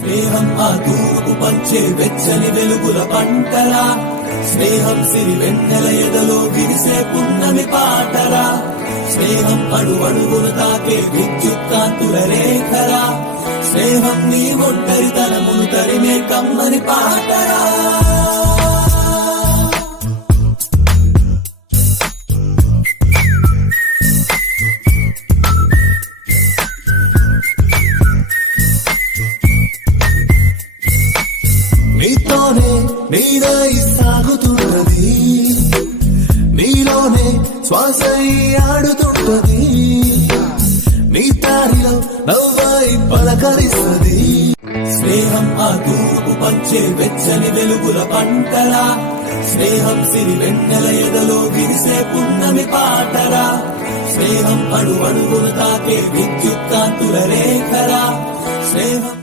స్నేహం ఆ తూర్పు పంచే వెచ్చని వెలుగుల పంటరా, స్నేహం సిరి వెన్నెల ఎదలో విరిసే పున్నమి పాటరా, స్నేహం అడుగున తాకే విద్యుత్ కాంతుల రేఖరా, స్నేహం నీ ఒంటరితనమును తరిమే కమ్మని పాటరా. నీతోనే నీదై సాగుతున్నది, నీలోనే శ్వాసై ఆడుతుంటది, నీ దారిలో నవ్వై పలకరిస్తుంది. స్నేహం ఆ తూర్పు పంచే వెచ్చని వెలుగుల పంటరా, స్నేహం సిరి వెన్నెల ఎదలో విరిసే పున్నమి పాటరా, స్నేహం అడుగున తాకే విద్యుత్ కాంతుల రేఖరా, స్నేహం